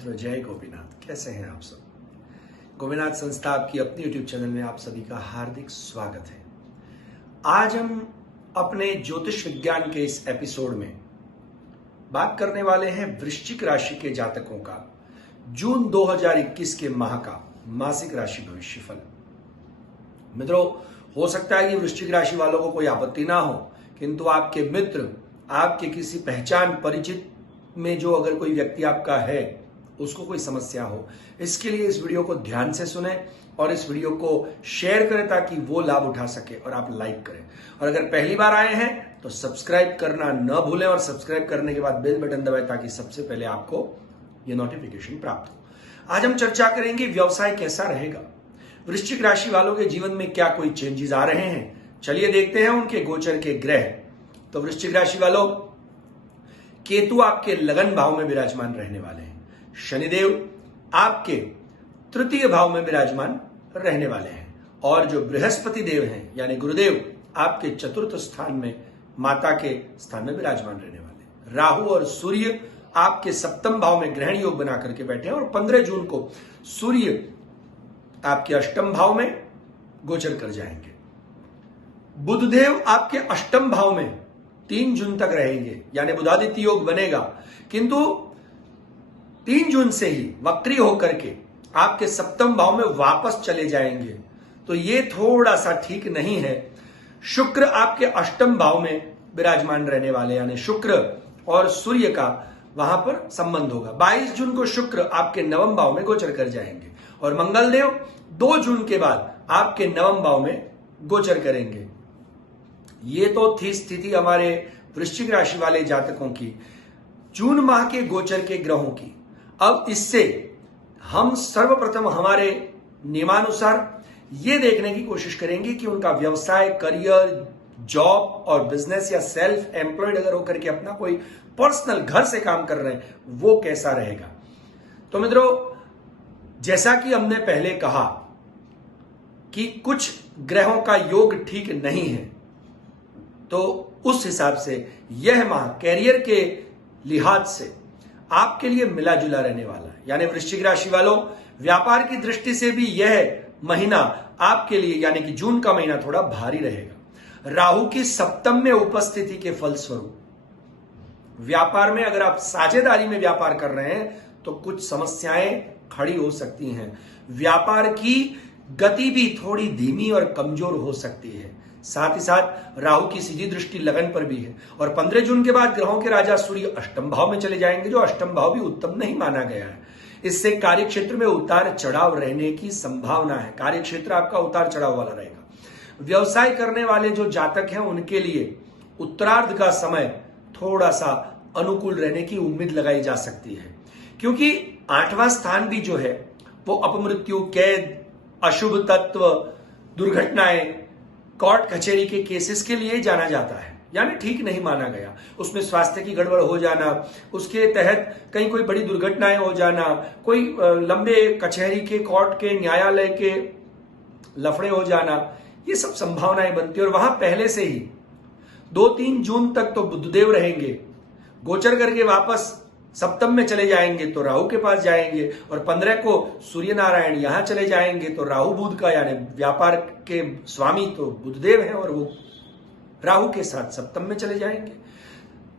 मित्रों, जय गोपीनाथ। कैसे हैं आप सब? गोपीनाथ संस्था आपकी अपनी यूट्यूब चैनल में आप सभी का हार्दिक स्वागत है। आज हम अपने ज्योतिष विज्ञान के इस एपिसोड में बात करने वाले हैं वृश्चिक राशि के जातकों का जून 2021 के माह का मासिक राशि भविष्यफल। मित्रों, हो सकता है कि वृश्चिक राशि वालों को कोई आपत्ति ना हो, किंतु आपके मित्र, आपके किसी पहचान परिचित में जो अगर कोई व्यक्ति आपका है, उसको कोई समस्या हो, इसके लिए इस वीडियो को ध्यान से सुने और इस वीडियो को शेयर करें ताकि वो लाभ उठा सके और आप लाइक करें। और अगर पहली बार आए हैं तो सब्सक्राइब करना न भूलें और सब्सक्राइब करने के बाद बेल बटन दबाएं ताकि सबसे पहले आपको यह नोटिफिकेशन प्राप्त हो। आज हम चर्चा करेंगे व्यवसाय कैसा रहेगा, वृश्चिक राशि वालों के जीवन में क्या कोई चेंजेस आ रहे हैं। चलिए देखते हैं उनके गोचर के ग्रह। तो वृश्चिक राशि वालों, केतु आपके लगन भाव में विराजमान रहने वाले हैं। शनिदेव आपके तृतीय भाव में विराजमान रहने वाले हैं और जो बृहस्पति देव हैं यानी गुरुदेव आपके चतुर्थ स्थान में माता के स्थान में विराजमान रहने वाले हैं। राहु और सूर्य आपके सप्तम भाव में ग्रहण योग बना करके बैठे हैं और 15 जून को सूर्य आपके अष्टम भाव में गोचर कर जाएंगे। बुधदेव आपके अष्टम भाव में 3 जून तक रहेंगे यानी बुधादित्य योग बनेगा, किंतु 3 जून से ही वक्री होकर के आपके सप्तम भाव में वापस चले जाएंगे, तो ये थोड़ा सा ठीक नहीं है। शुक्र आपके अष्टम भाव में विराजमान रहने वाले यानी शुक्र और सूर्य का वहां पर संबंध होगा। 22 जून को शुक्र आपके नवम भाव में गोचर कर जाएंगे और मंगलदेव 2 जून के बाद आपके नवम भाव में गोचर करेंगे। ये तो थी स्थिति हमारे वृश्चिक राशि वाले जातकों की जून माह के गोचर के ग्रहों की। अब इससे हम सर्वप्रथम हमारे नियमानुसार ये देखने की कोशिश करेंगे कि उनका व्यवसाय, करियर, जॉब और बिजनेस या सेल्फ एम्प्लॉयड अगर होकर के अपना कोई पर्सनल घर से काम कर रहे हैं वो कैसा रहेगा। तो मित्रों, जैसा कि हमने पहले कहा कि कुछ ग्रहों का योग ठीक नहीं है, तो उस हिसाब से यह माह कैरियर के लिहाज से आपके लिए मिला जुला रहने वाला है। यानी वृश्चिक राशि वालों, व्यापार की दृष्टि से भी यह महीना आपके लिए यानी कि जून का महीना थोड़ा भारी रहेगा। राहु की सप्तम में उपस्थिति के फलस्वरूप व्यापार में अगर आप साझेदारी में व्यापार कर रहे हैं तो कुछ समस्याएं खड़ी हो सकती हैं। व्यापार की गति भी थोड़ी धीमी और कमजोर हो सकती है। साथ ही साथ राहु की सीधी दृष्टि लगन पर भी है और 15 जून के बाद ग्रहों के राजा सूर्य अष्टम भाव में चले जाएंगे, जो अष्टम भाव भी उत्तम नहीं माना गया है। इससे कार्य क्षेत्र में उतार चढ़ाव रहने की संभावना है। कार्य क्षेत्र आपका उतार चढ़ाव वाला रहेगा। व्यवसाय करने वाले जो जातक हैं उनके लिए उत्तरार्ध का समय थोड़ा सा अनुकूल रहने की उम्मीद लगाई जा सकती है, क्योंकि 8वां स्थान भी जो है वो अपमृत्यु, कैद, अशुभ तत्व, दुर्घटनाएं, कोर्ट कचहरी के केसेस के लिए जाना जाता है, यानी ठीक नहीं माना गया। उसमें स्वास्थ्य की गड़बड़ हो जाना, उसके तहत कहीं कोई बड़ी दुर्घटनाएं हो जाना, कोई लंबे कचहरी के, कोर्ट के, न्यायालय के लफड़े हो जाना, ये सब संभावनाएं बनती है। और वहां पहले से ही 2-3 जून तक तो बुधदेव रहेंगे, गोचर करके वापस सप्तम में चले जाएंगे तो राहु के पास जाएंगे और 15 को सूर्य नारायण यहां चले जाएंगे तो राहु बुध का यानी व्यापार के स्वामी तो बुधदेव हैं और वो राहु के साथ सप्तम में चले जाएंगे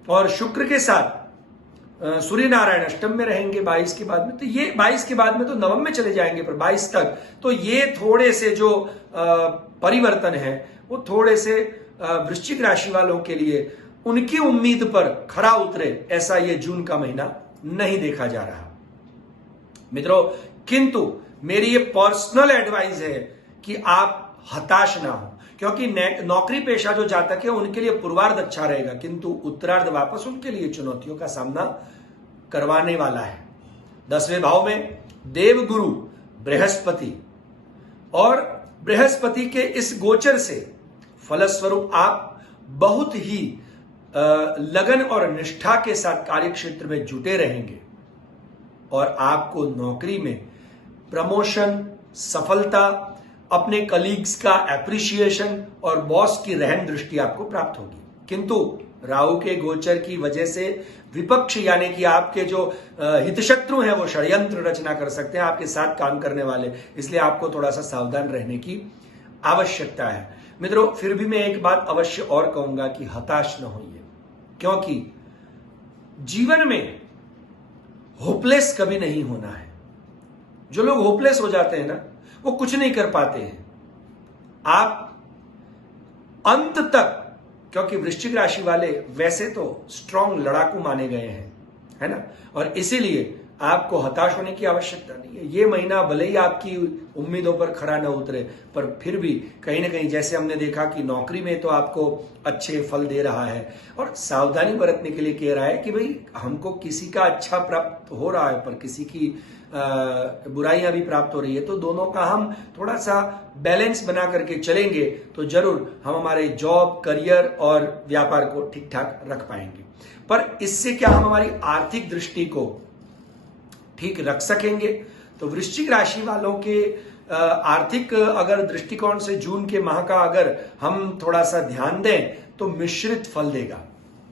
और शुक्र के साथ सूर्य नारायण अष्टम में रहेंगे 22 के बाद में। तो ये 22 के बाद में तो नवम में चले जाएंगे पर 22 तक तो ये थोड़े से जो परिवर्तन है वो थोड़े से वृश्चिक राशि वालों के लिए उनकी उम्मीद पर खरा उतरे ऐसा ये जून का महीना नहीं देखा जा रहा। मित्रों, किंतु मेरी ये पर्सनल एडवाइस है कि आप हताश ना हो, क्योंकि नौकरी पेशा जो जातक है उनके लिए पूर्वार्ध अच्छा रहेगा, किंतु उत्तरार्ध वापस उनके लिए चुनौतियों का सामना करवाने वाला है। 10वें भाव में देवगुरु बृहस्पति और बृहस्पति के इस गोचर से फलस्वरूप आप बहुत ही लगन और निष्ठा के साथ कार्य क्षेत्र में जुटे रहेंगे और आपको नौकरी में प्रमोशन, सफलता, अपने कलीग्स का एप्रिसिएशन और बॉस की रहन दृष्टि आपको प्राप्त होगी। किंतु राहु के गोचर की वजह से विपक्ष यानी कि आपके जो हितशत्रु हैं वो षड्यंत्र रचना कर सकते हैं आपके साथ काम करने वाले, इसलिए आपको थोड़ा सा सावधान रहने की आवश्यकता है। मित्रों, फिर भी मैं एक बात अवश्य और कहूंगा कि हताश न होइए, क्योंकि जीवन में होपलेस कभी नहीं होना है। जो लोग होपलेस हो जाते हैं ना, वो कुछ नहीं कर पाते हैं। आप अंत तक, क्योंकि वृश्चिक राशि वाले वैसे तो स्ट्रांग लड़ाकू माने गए हैं, है ना, और इसीलिए आपको हताश होने की आवश्यकता नहीं है। ये महीना भले ही आपकी उम्मीदों पर खरा न उतरे, पर फिर भी कहीं ना कहीं जैसे हमने देखा कि नौकरी में तो आपको अच्छे फल दे रहा है, और सावधानी बरतने के लिए कह रहा है कि भाई हमको किसी का अच्छा प्राप्त हो रहा है पर किसी की बुराइयां भी प्राप्त हो रही है, तो दोनों का हम थोड़ा सा बैलेंस बना करके चलेंगे तो जरूर हम हमारे जॉब, करियर और व्यापार को ठीक ठाक रख पाएंगे। पर इससे क्या हम हमारी आर्थिक दृष्टि को ठीक रख सकेंगे? तो वृश्चिक राशि वालों के आर्थिक अगर दृष्टिकोण से जून के माह का अगर हम थोड़ा सा ध्यान दें तो मिश्रित फल देगा।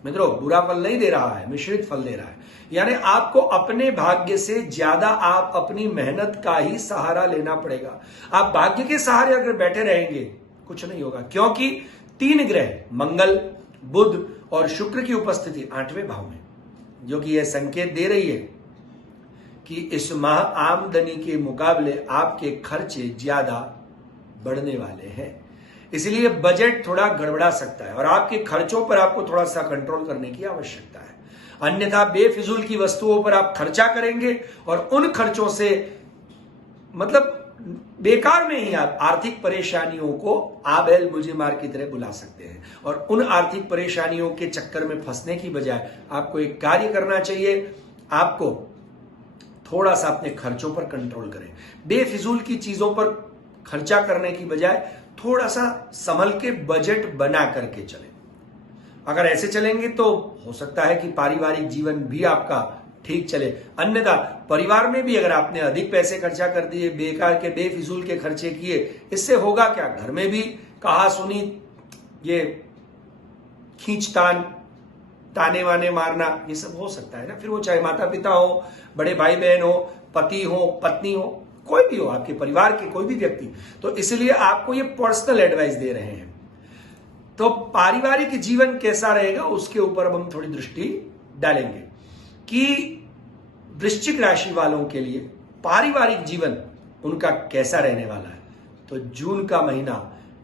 मित्रों, बुरा फल नहीं दे रहा है, मिश्रित फल दे रहा है। यानी आपको अपने भाग्य से ज्यादा आप अपनी मेहनत का ही सहारा लेना पड़ेगा। आप भाग्य के सहारे अगर बैठे रहेंगे कुछ नहीं होगा, क्योंकि 3 ग्रह मंगल, बुध और शुक्र की उपस्थिति 8वें भाव में, जो कि यह संकेत दे रही है कि इस माह आमदनी के मुकाबले आपके खर्चे ज्यादा बढ़ने वाले हैं। इसलिए बजट थोड़ा गड़बड़ा सकता है और आपके खर्चों पर आपको थोड़ा सा कंट्रोल करने की आवश्यकता है। अन्यथा बेफिजूल की वस्तुओं पर आप खर्चा करेंगे और उन खर्चों से मतलब बेकार में ही आप आर्थिक परेशानियों को आ बैल मुझे मार की तरह बुला सकते हैं। और उन आर्थिक परेशानियों के चक्कर में फंसने की बजाय आपको एक कार्य करना चाहिए, आपको थोड़ा सा अपने खर्चों पर कंट्रोल करें। बेफिजूल की चीजों पर खर्चा करने की बजाय थोड़ा सा संभल के बजट बना करके चलें। अगर ऐसे चलेंगे तो हो सकता है कि पारिवारिक जीवन भी आपका ठीक चले। अन्यथा परिवार में भी अगर आपने अधिक पैसे खर्चा कर दिए, बेकार के बेफिजूल के खर्चे किए, इससे होगा क्या? घर में भी कहा सुनी, ये खींचतान, ताने वाने मारना, ये सब हो सकता है ना। फिर वो चाहे माता पिता हो, बड़े भाई बहन हो, पति हो, पत्नी हो, कोई भी हो, आपके परिवार के कोई भी व्यक्ति। तो इसलिए आपको ये पर्सनल एडवाइस दे रहे हैं। तो पारिवारिक जीवन कैसा रहेगा उसके ऊपर अब हम थोड़ी दृष्टि डालेंगे कि वृश्चिक राशि वालों के लिए पारिवारिक जीवन उनका कैसा रहने वाला है। तो जून का महीना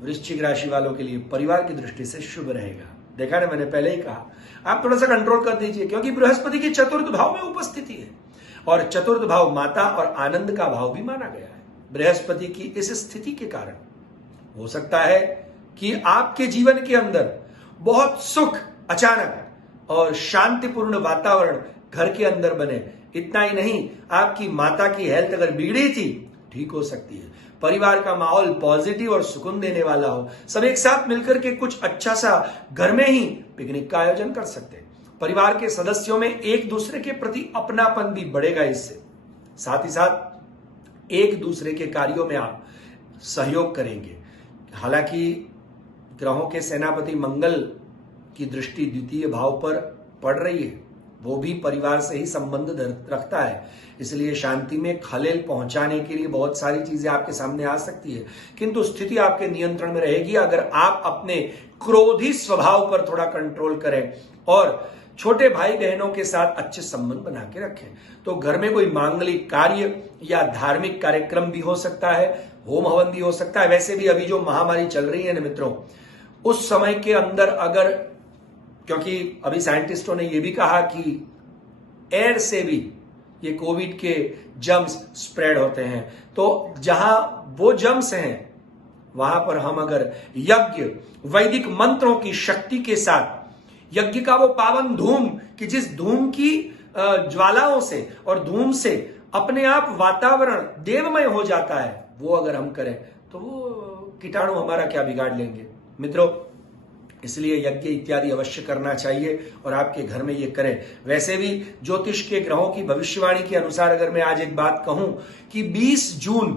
वृश्चिक राशि वालों के लिए परिवार की दृष्टि से शुभ रहेगा। देखा ना, मैंने पहले ही कहा, आप थोड़ा सा कंट्रोल कर दीजिए, क्योंकि बृहस्पति की चतुर्थ भाव में उपस्थिति है और चतुर्थ भाव माता और आनंद का भाव भी माना गया है। बृहस्पति की इस स्थिति के कारण हो सकता है कि आपके जीवन के अंदर बहुत सुख अचानक और शांतिपूर्ण वातावरण घर के अंदर बने। इतना ही नहीं, आपकी माता की हेल्थ अगर बिगड़ी थी ठीक हो सकती है। परिवार का माहौल पॉजिटिव और सुकून देने वाला हो, सब एक साथ मिलकर के कुछ अच्छा सा घर में ही पिकनिक का आयोजन कर सकते हैं। परिवार के सदस्यों में एक दूसरे के प्रति अपनापन भी बढ़ेगा इससे। साथ ही साथ एक दूसरे के कार्यों में आप सहयोग करेंगे। हालांकि ग्रहों के सेनापति मंगल की दृष्टि द्वितीय भाव पर पड़ रही है, वो भी परिवार से ही संबंध रखता है, इसलिए शांति में खलेल पहुंचाने के लिए बहुत सारी चीजें आपके सामने आ सकती है, किंतु स्थिति आपके नियंत्रण में रहेगी अगर आप अपने क्रोधी स्वभाव पर थोड़ा कंट्रोल करें और छोटे भाई बहनों के साथ अच्छे संबंध बना के रखें। तो घर में कोई मांगलिक कार्य या धार्मिक कार्यक्रम भी हो सकता है, होम हवन भी हो सकता है। वैसे भी अभी जो महामारी चल रही है ना मित्रों, उस समय के अंदर अगर, क्योंकि अभी साइंटिस्टों ने यह भी कहा कि एयर से भी ये कोविड के जर्म्स स्प्रेड होते हैं, तो जहां वो जर्म्स हैं वहां पर हम अगर यज्ञ, वैदिक मंत्रों की शक्ति के साथ यज्ञ का वो पावन धूम, कि जिस धूम की ज्वालाओं से और धूम से अपने आप वातावरण देवमय हो जाता है, वो अगर हम करें तो वो कीटाणु हमारा क्या बिगाड़ लेंगे। मित्रों, इसलिए यज्ञ इत्यादि अवश्य करना चाहिए और आपके घर में ये करें। वैसे भी ज्योतिष के ग्रहों की भविष्यवाणी के अनुसार अगर मैं आज एक बात कहूं कि 20 जून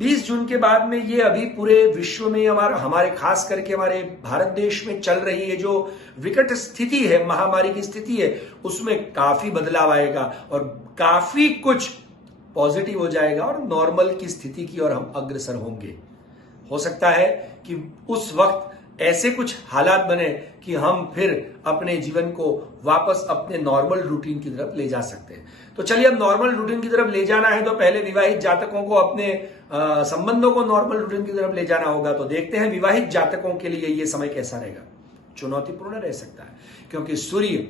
20 जून के बाद में ये अभी पूरे विश्व में हमारे खास करके हमारे भारत देश में चल रही है जो विकट स्थिति है, महामारी की स्थिति है, उसमें काफी बदलाव आएगा और काफी कुछ पॉजिटिव हो जाएगा और नॉर्मल की स्थिति की ओर हम अग्रसर होंगे। हो सकता है कि उस वक्त ऐसे कुछ हालात बने कि हम फिर अपने जीवन को वापस अपने नॉर्मल रूटीन की तरफ ले जा सकते हैं। तो चलिए, अब नॉर्मल रूटीन की तरफ ले जाना है तो पहले विवाहित जातकों को अपने संबंधों को नॉर्मल रूटीन की तरफ ले जाना होगा। तो देखते हैं विवाहित जातकों के लिए यह समय कैसा रहेगा। चुनौतीपूर्ण रह सकता है क्योंकि सूर्य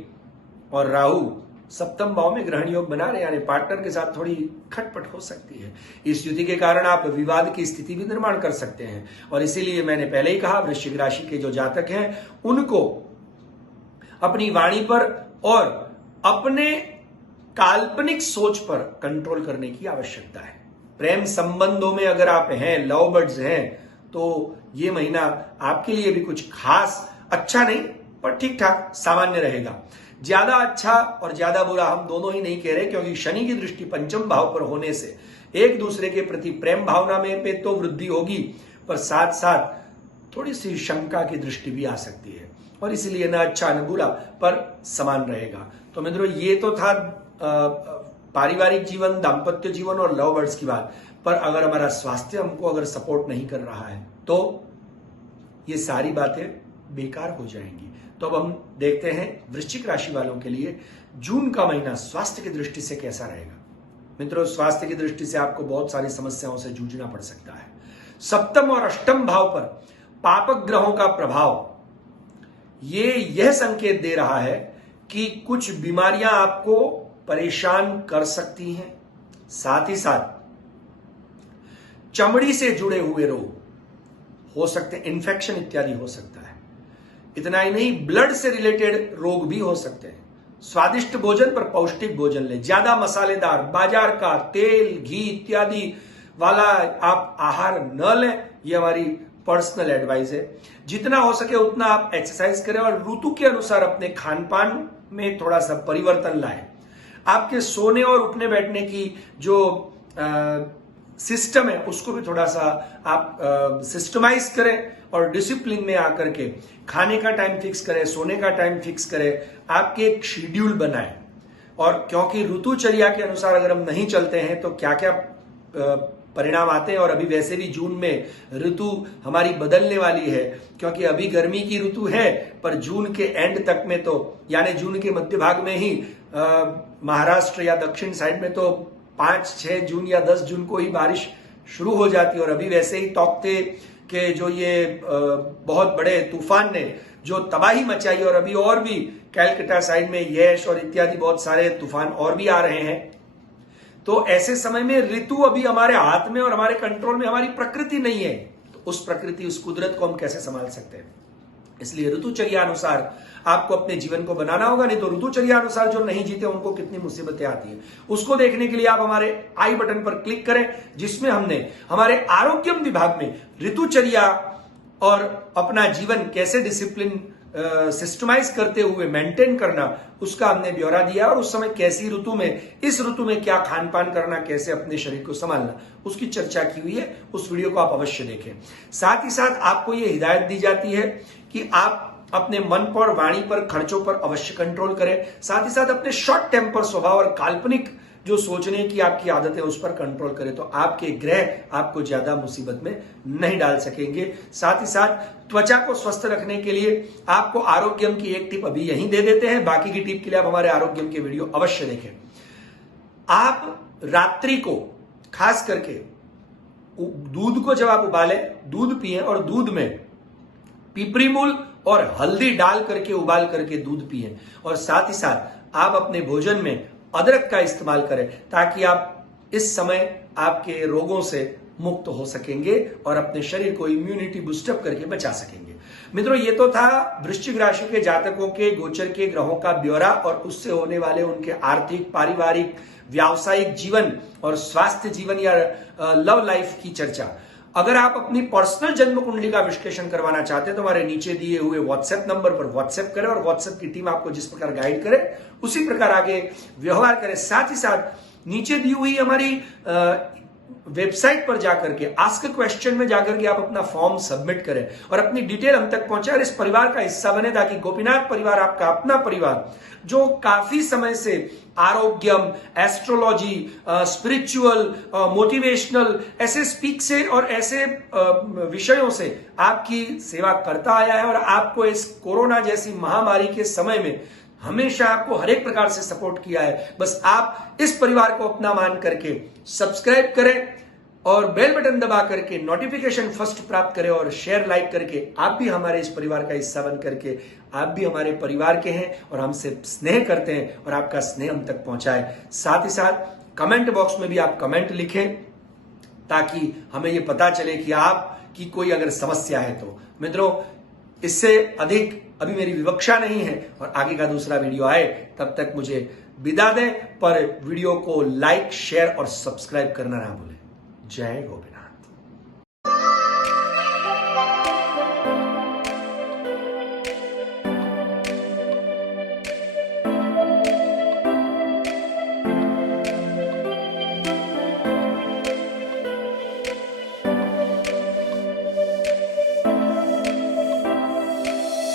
और राहु सप्तम भाव में ग्रहण योग बना रहे, यानी पार्टनर के साथ थोड़ी खटपट हो सकती है। इस युति के कारण आप विवाद की स्थिति भी निर्माण कर सकते हैं और इसीलिए मैंने पहले ही कहा, वृश्चिक राशि के जो जातक हैं उनको अपनी वाणी पर और अपने काल्पनिक सोच पर कंट्रोल करने की आवश्यकता है। प्रेम संबंधों में अगर आप हैं, लव बर्ड्स हैं, तो ये महीना आपके लिए भी कुछ खास अच्छा नहीं पर ठीक ठाक सामान्य रहेगा। ज्यादा अच्छा और ज्यादा बुरा हम दोनों ही नहीं कह रहे, क्योंकि शनि की दृष्टि पंचम भाव पर होने से एक दूसरे के प्रति प्रेम भावना में पे तो वृद्धि होगी, पर साथ साथ थोड़ी सी शंका की दृष्टि भी आ सकती है और इसलिए न अच्छा न बुरा पर समान रहेगा। तो मित्रों, ये तो था पारिवारिक जीवन, दाम्पत्य जीवन और लव बर्ड्स की बात। पर अगर हमारा स्वास्थ्य हमको अगर सपोर्ट नहीं कर रहा है तो ये सारी बातें बेकार हो जाएंगी। तो अब हम देखते हैं वृश्चिक राशि वालों के लिए जून का महीना स्वास्थ्य की दृष्टि से कैसा रहेगा। मित्रों, स्वास्थ्य की दृष्टि से आपको बहुत सारी समस्याओं से जूझना पड़ सकता है। सप्तम और अष्टम भाव पर पापक ग्रहों का प्रभाव यह संकेत दे रहा है कि कुछ बीमारियां आपको परेशान कर सकती हैं। साथ ही साथ चमड़ी से जुड़े हुए रोग हो सकते हैं, इन्फेक्शन इत्यादि हो सकता है। इतना ही नहीं, ब्लड से रिलेटेड रोग भी हो सकते हैं। स्वादिष्ट भोजन पर पौष्टिक भोजन लें। ज्यादा मसालेदार, बाजार का तेल, घी इत्यादि वाला आप आहार न लें, ये हमारी पर्सनल एडवाइस है। जितना हो सके उतना आप एक्सरसाइज करें और ऋतु के अनुसार अपने खान पान में थोड़ा सा परिवर्तन लाएं। आपके सोने और उठने बैठने की जो सिस्टम है उसको भी थोड़ा सा आप सिस्टमाइज करें और डिसिप्लिन में आकर के खाने का टाइम फिक्स करें, सोने का टाइम फिक्स करें, आपके एक शेड्यूल बनाएं। और क्योंकि ऋतुचर्या के अनुसार अगर हम नहीं चलते हैं तो क्या क्या परिणाम आते हैं। और अभी वैसे भी जून में ऋतु हमारी बदलने वाली है, क्योंकि अभी गर्मी की ऋतु है पर जून के एंड तक में तो, यानी जून के मध्य भाग में ही महाराष्ट्र या दक्षिण साइड में तो 5-6 जून या 10 जून को ही बारिश शुरू हो जाती है। और अभी वैसे ही तौकते के जो ये बहुत बड़े तूफान ने जो तबाही मचाई, और अभी और भी कैलकाटा साइड में यश और इत्यादि बहुत सारे तूफान और भी आ रहे हैं। तो ऐसे समय में ऋतु अभी हमारे हाथ में और हमारे कंट्रोल में हमारी प्रकृति नहीं है, तो उस प्रकृति, उस कुदरत को हम कैसे संभाल सकते हैं। इसलिए ऋतुचर्या अनुसार आपको अपने जीवन को बनाना होगा, नहीं तो ऋतुचर्या अनुसार जो नहीं जीते उनको कितनी मुसीबतें आती हैं। उसको देखने के लिए आप हमारे आई बटन पर क्लिक करें, जिसमें हमने हमारे आरोग्यम विभाग में ऋतुचर्या और अपना जीवन कैसे डिसिप्लिन सिस्टमाइज करते हुए मेंटेन करना, उसका हमने ब्यौरा दिया। और उस समय कैसी ऋतु में, इस ऋतु में क्या खान पान करना, कैसे अपने शरीर को संभालना, उसकी चर्चा की हुई है। उस वीडियो को आप अवश्य देखें। साथ ही साथ आपको यह हिदायत दी जाती है कि आप अपने मन पर, वाणी पर, खर्चों पर अवश्य कंट्रोल करें। साथ ही साथ अपने शॉर्ट टेम्पर स्वभाव और काल्पनिक जो सोचने की आपकी आदत है उस पर कंट्रोल करें, तो आपके ग्रह आपको ज्यादा मुसीबत में नहीं डाल सकेंगे। साथ ही साथ त्वचा को स्वस्थ रखने के लिए आपको आरोग्यम की एक टिप अभी यहीं दे देते हैं। बाकी की टिप के लिए आप हमारे आरोग्यम के वीडियो अवश्य देखें। आप रात्रि को खास करके दूध को जब आप उबालें, दूध पिएं और दूध में पिपरी मूल और हल्दी डाल करके उबाल करके दूध पिएं। और साथ ही साथ आप अपने भोजन में अदरक का इस्तेमाल करें, ताकि आप इस समय आपके रोगों से मुक्त हो सकेंगे और अपने शरीर को इम्यूनिटी बूस्टअप करके बचा सकेंगे। मित्रों, ये तो था वृश्चिक राशि के जातकों के गोचर के ग्रहों का ब्यौरा और उससे होने वाले उनके आर्थिक, पारिवारिक, व्यावसायिक जीवन और स्वास्थ्य जीवन या लव लाइफ की चर्चा। अगर आप अपनी पर्सनल जन्म कुंडली का विश्लेषण करवाना चाहते हैं तो हमारे नीचे दिए हुए व्हाट्सएप नंबर पर व्हाट्सएप करें और व्हाट्सएप की टीम आपको जिस प्रकार गाइड करे उसी प्रकार आगे व्यवहार करें। साथ ही साथ नीचे दी हुई हमारी वेबसाइट पर जाकर के आस्क क्वेश्चन में जाकर के आप अपना फॉर्म सबमिट करें और अपनी डिटेल हम तक पहुंचाएं और इस परिवार का हिस्सा बने, ताकि गोपीनाथ परिवार आपका अपना परिवार जो काफी समय से आरोग्यम, एस्ट्रोलॉजी, स्पिरिचुअल, मोटिवेशनल ऐसे स्पीक से और ऐसे विषयों से आपकी सेवा करता आया है और आपको इस कोरोना जैसी महामारी के समय में हमेशा आपको हर एक प्रकार से सपोर्ट किया है। बस आप इस परिवार को अपना मान करके सब्सक्राइब करें और बेल बटन दबा करके नोटिफिकेशन फर्स्ट प्राप्त करें और शेयर लाइक करके आप भी हमारे इस परिवार का हिस्सा बन करके आप भी हमारे परिवार के हैं और हमसे स्नेह करते हैं और आपका स्नेह हम तक पहुंचाए। साथ ही साथ कमेंट बॉक्स में भी आप कमेंट लिखें ताकि हमें यह पता चले कि आपकी कोई अगर समस्या है तो। मित्रों, इससे अधिक अभी मेरी विवक्षा नहीं है और आगे का दूसरा वीडियो आए तब तक मुझे विदा दें, पर वीडियो को लाइक, शेयर और सब्सक्राइब करना ना भूलें। जय गोपीनाथ।